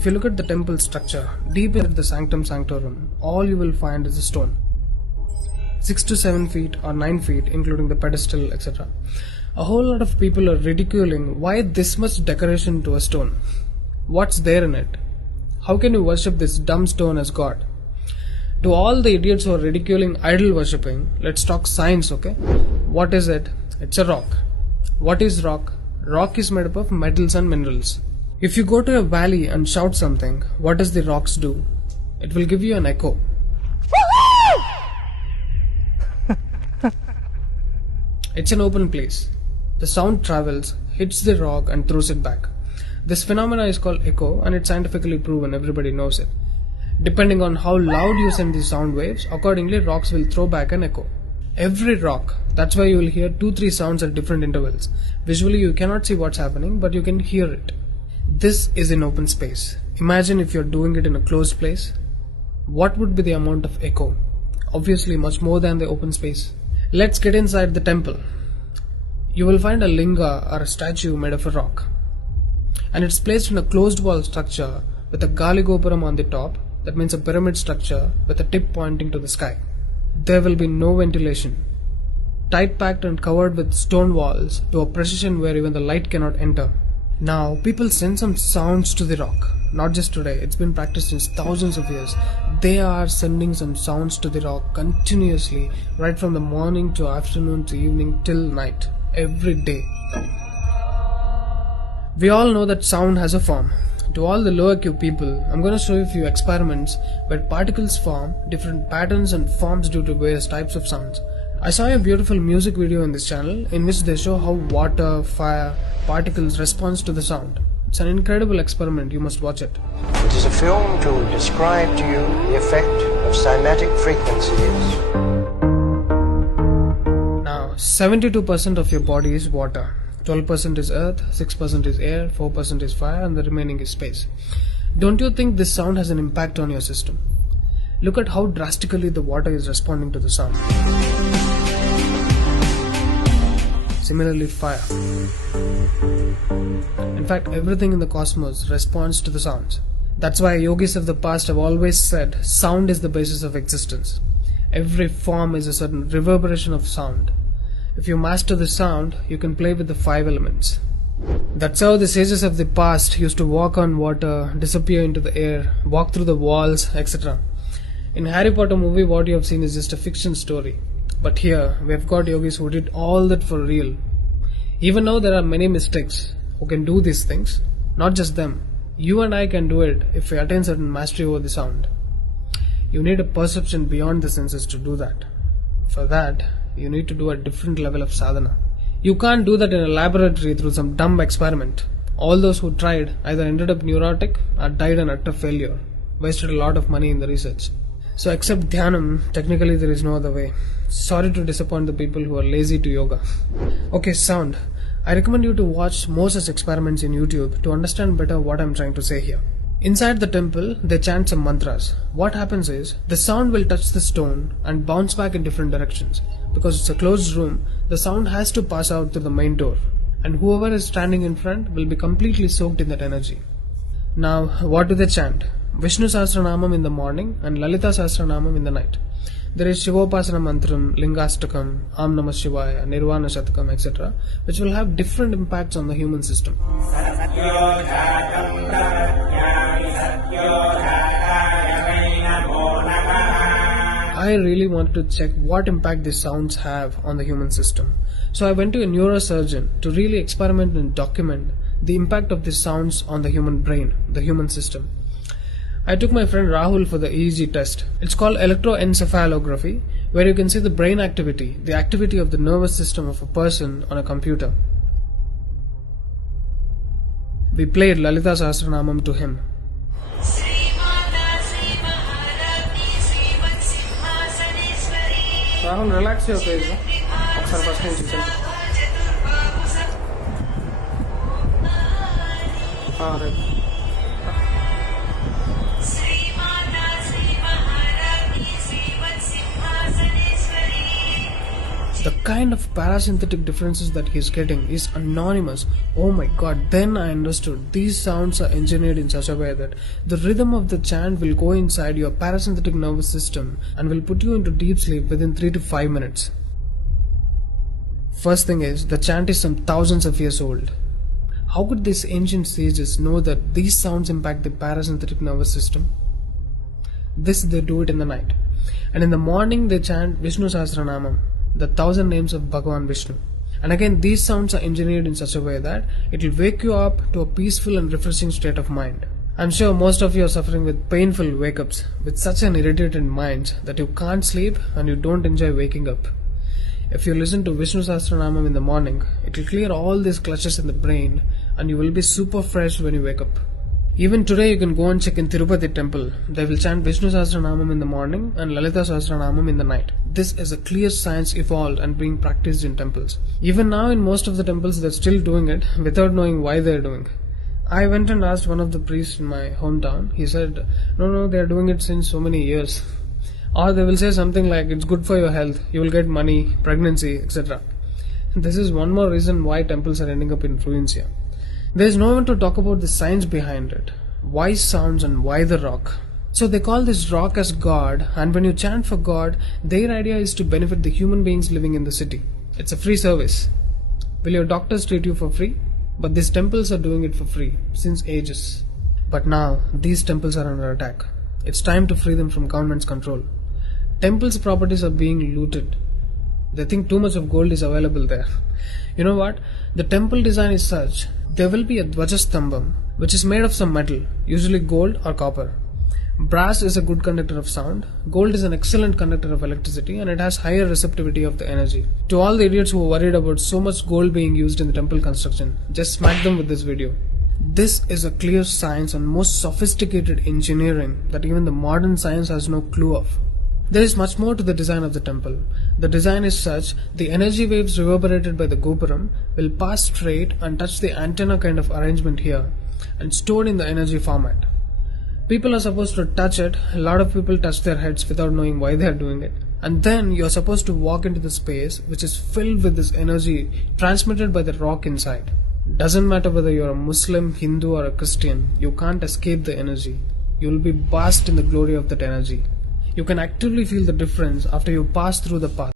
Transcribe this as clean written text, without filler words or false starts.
If you look at the temple structure, deep into the sanctum sanctorum, all you will find is a stone. 6 to 7 feet or 9 feet, including the pedestal, etc. A whole lot of people are ridiculing why this much decoration to a stone. What's there in it? How can you worship this dumb stone as God? To all the idiots who are ridiculing idol worshipping, let's talk science, okay? What is it? It's a rock. What is rock? Rock is made up of metals and minerals. If you go to a valley and shout something, what does the rocks do? It will give you an echo. It's an open place. The sound travels, hits the rock and throws it back. This phenomena is called echo and it's scientifically proven, everybody knows it. Depending on how loud you send the sound waves, accordingly rocks will throw back an echo. Every rock, that's why you will hear 2-3 sounds at different intervals. Visually you cannot see what's happening, but you can hear it. This is in open space. Imagine if you're doing it in a closed place. What would be the amount of echo? Obviously much more than the open space. Let's get inside the temple. You will find a linga or a statue made of a rock. And it's placed in a closed wall structure with a Galigopuram on the top. That means a pyramid structure with a tip pointing to the sky. There will be no ventilation. Tight packed and covered with stone walls to a precision where even the light cannot enter. Now people send some sounds to the rock. Not just today, it's been practiced since thousands of years. They are sending some sounds to the rock continuously, right from the morning to afternoon to evening till night, every day. We all know that sound has a form. To all the lower IQ people, I'm going to show you a few experiments where particles form different patterns and forms due to various types of sounds. I saw a beautiful music video in this channel in which they show how water, fire, particles respond to the sound. It's an incredible experiment, you must watch it. It is a film to describe to you the effect of cymatic frequencies. Now, 72% of your body is water. 12% is earth, 6% is air, 4% is fire and the remaining is space. Don't you think this sound has an impact on your system? Look at how drastically the water is responding to the sound. Similarly, fire. In fact, everything in the cosmos responds to the sounds. That's why yogis of the past have always said sound is the basis of existence. Every form is a certain reverberation of sound. If you master the sound, you can play with the 5 elements. That's how the sages of the past used to walk on water, disappear into the air, walk through the walls, etc. In Harry Potter movie, what you have seen is just a fiction story. But here, we have got yogis who did all that for real. Even though there are many mystics who can do these things, not just them. You and I can do it if we attain certain mastery over the sound. You need a perception beyond the senses to do that. For that, you need to do a different level of sadhana. You can't do that in a laboratory through some dumb experiment. All those who tried either ended up neurotic or died an utter failure. Wasted a lot of money in the research. So except Dhyanam, technically there is no other way. Sorry to disappoint the people who are lazy to yoga. Okay, sound. I recommend you to watch more such experiments in YouTube to understand better what I'm trying to say here. Inside the temple, they chant some mantras. What happens is, the sound will touch the stone and bounce back in different directions. Because it's a closed room, the sound has to pass out through the main door. And whoever is standing in front will be completely soaked in that energy. Now, what do they chant? Vishnu Sahasranamam in the morning and Lalita Sahasranamam in the night. There is Shivopasana Mantram, Lingastakam, Am Namah Shivaya, Nirvana Shatakam, etc., which will have different impacts on the human system. I really wanted to check what impact these sounds have on the human system. So I went to a neurosurgeon to really experiment and document the impact of these sounds on the human brain, the human system. I took my friend Rahul for the EEG test. It's called electroencephalography, where you can see the brain activity, the activity of the nervous system of a person on a computer. We played Lalita Sahasranamam to him. Rahul, relax your face. Right. The kind of parasympathetic differences that he's getting is anonymous. Oh my god, then I understood. These sounds are engineered in such a way that the rhythm of the chant will go inside your parasympathetic nervous system and will put you into deep sleep within 3 to 5 minutes. First thing is, the chant is some thousands of years old. How could these ancient sages know that these sounds impact the parasympathetic nervous system? This they do it in the night. And in the morning they chant Vishnu Sahasranamam, the 1000 names of Bhagavan Vishnu. And again, these sounds are engineered in such a way that it will wake you up to a peaceful and refreshing state of mind. I'm sure most of you are suffering with painful wake-ups, with such an irritated mind that you can't sleep and you don't enjoy waking up. If you listen to Vishnu Sahasranamam in the morning, it will clear all these clutches in the brain and you will be super fresh when you wake up. Even today you can go and check in Tirupati temple. They will chant Vishnu Sahasranamam in the morning and Lalita Sahasranamam in the night. This is a clear science evolved and being practiced in temples. Even now in most of the temples they're still doing it without knowing why they're doing. I went and asked one of the priests in my hometown. He said, no, they're doing it since so many years. Or they will say something like, it's good for your health, you will get money, pregnancy, etc. This is one more reason why temples are ending up in ruins here. There is no one to talk about the science behind it. Why sounds and why the rock? So they call this rock as God, and when you chant for God, their idea is to benefit the human beings living in the city. It's a free service. Will your doctors treat you for free? But these temples are doing it for free, since ages. But now, these temples are under attack. It's time to free them from government's control. Temples' properties are being looted. They think too much of gold is available there. You know what? The temple design is such, there will be a Dvajastambam, which is made of some metal, usually gold or copper. Brass is a good conductor of sound, gold is an excellent conductor of electricity, and it has higher receptivity of the energy. To all the idiots who are worried about so much gold being used in the temple construction, just smack them with this video. This is a clear science and most sophisticated engineering that even the modern science has no clue of. There is much more to the design of the temple. The design is such, the energy waves reverberated by the gopuram will pass straight and touch the antenna kind of arrangement here and stored in the energy format. People are supposed to touch it. A lot of people touch their heads without knowing why they are doing it. And then you are supposed to walk into the space which is filled with this energy transmitted by the rock inside. Doesn't matter whether you are a Muslim, Hindu or a Christian, you can't escape the energy. You will be basked in the glory of that energy. You can actively feel the difference after you pass through the path.